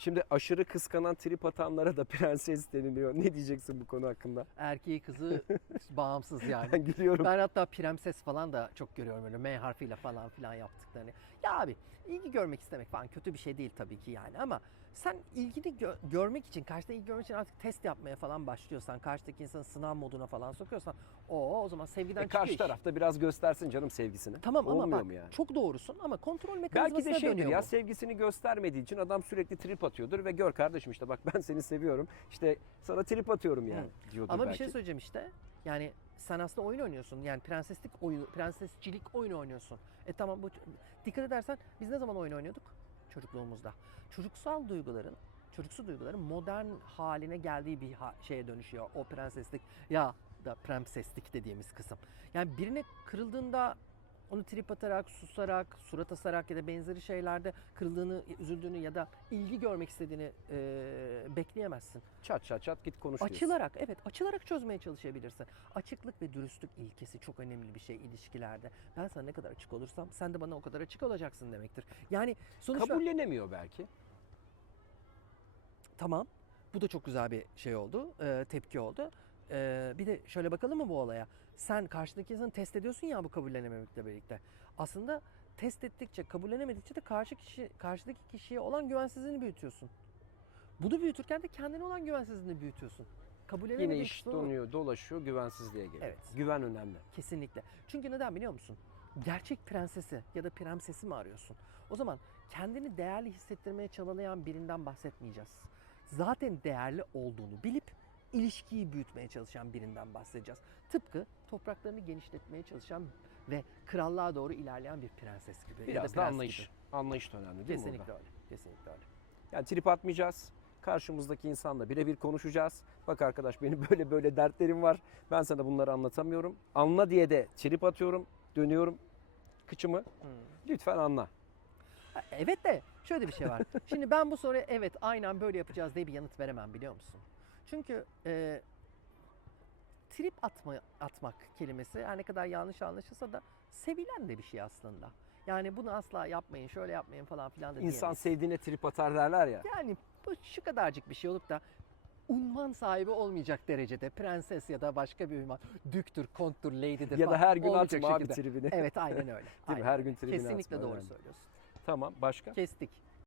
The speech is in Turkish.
Şimdi aşırı kıskanan trip atanlara da prenses deniliyor. Ne diyeceksin bu konu hakkında? Erkeği kızı bağımsız yani. Ben gülüyorum. Ben hatta premses falan da çok görüyorum öyle M harfiyle falan filan yaptıklarını. Ya abi ilgi görmek istemek falan kötü bir şey değil tabii ki yani ama sen ilgini gö- görmek için, karşıda ilgi görmek için artık test yapmaya falan başlıyorsan, karşıdaki insanı sınav moduna falan sokuyorsan o o zaman sevgiden E, çıkıyor karşı tarafta biraz göstersin canım sevgisini. Tamam ama Olmuyor bak mu yani? çok doğrusun ama kontrol mekanizmasına Belki de şeydir dönüyor ya bu. sevgisini göstermediği için adam sürekli trip atıyordur ve gör kardeşim işte bak ben seni seviyorum. İşte sana trip atıyorum yani diyordur Ama belki. bir şey söyleyeceğim işte. Yani sen aslında oyun oynuyorsun. Yani prenseslik oyunu, prensesçilik oyunu oynuyorsun. E tamam bu dikkat edersen biz ne zaman oyun oynuyorduk? Çocukluğumuzda. Çocuksal duyguların, çocuksu duyguların modern haline geldiği bir ha- şeye dönüşüyor o prenseslik ya da prenseslik dediğimiz kısım. Yani birine kırıldığında onu trip atarak, susarak, surat asarak ya da benzeri şeylerde kırıldığını, üzüldüğünü ya da ilgi görmek istediğini e, bekleyemezsin. Çat çat çat git konuş diyorsun. Açılarak evet açılarak çözmeye çalışabilirsin. Açıklık ve dürüstlük ilkesi çok önemli bir şey ilişkilerde. Ben sana ne kadar açık olursam sen de bana o kadar açık olacaksın demektir. Yani sonuçta Kabullenemiyor belki. tamam bu da çok güzel bir şey oldu e, tepki oldu. E, bir de şöyle bakalım mı bu olaya? Sen karşıdaki insanı test ediyorsun ya bu kabullenememekle birlikte. Aslında test ettikçe kabullenemedikçe de karşı kişi karşıdaki kişiye olan güvensizliğini büyütüyorsun. Bunu büyütürken de kendine olan güvensizliğini büyütüyorsun. Kabullenemediğin Yine iş donuyor, dolaşıyor, güvensizliğe geliyor. Evet. Güven önemli. Kesinlikle. Çünkü neden biliyor musun? Gerçek prensesi ya da prensesi mi arıyorsun? O zaman kendini değerli hissettirmeye çabalayan birinden bahsetmeyeceğiz. Zaten değerli olduğunu bilip ilişkiyi büyütmeye çalışan birinden bahsedeceğiz. Tıpkı topraklarını genişletmeye çalışan ve krallığa doğru ilerleyen bir prenses gibi. ya da Biraz da prens anlayış. gibi. Anlayış da önemli değil mi Kesinlikle burada? öyle. Kesinlikle öyle. Yani trip atmayacağız. Karşımızdaki insanla birebir konuşacağız. Bak arkadaş benim böyle böyle dertlerim var. Ben sana bunları anlatamıyorum. Anla diye de trip atıyorum. Dönüyorum kıçımı. Hmm. Lütfen anla. Evet de şöyle bir şey var. Şimdi ben bu soruya evet aynen böyle yapacağız diye bir yanıt veremem biliyor musun? Çünkü e, trip atma, atmak kelimesi her ne kadar yanlış anlaşılsa da sevilen de bir şey aslında. Yani bunu asla yapmayın, şöyle yapmayın falan filan da İnsan diyemeyiz. sevdiğine trip atar derler ya. Yani bu şu kadarcık bir şey olup da unvan sahibi olmayacak derecede prenses ya da başka bir ünvan, düktür, konttur, lady'dir Ya da her gün atma abi şekilde. tribini. Evet aynen öyle. mi? Aynen Her öyle. gün tribini Kesinlikle atma, doğru önemli. söylüyorsun. Tamam başka? Kestik.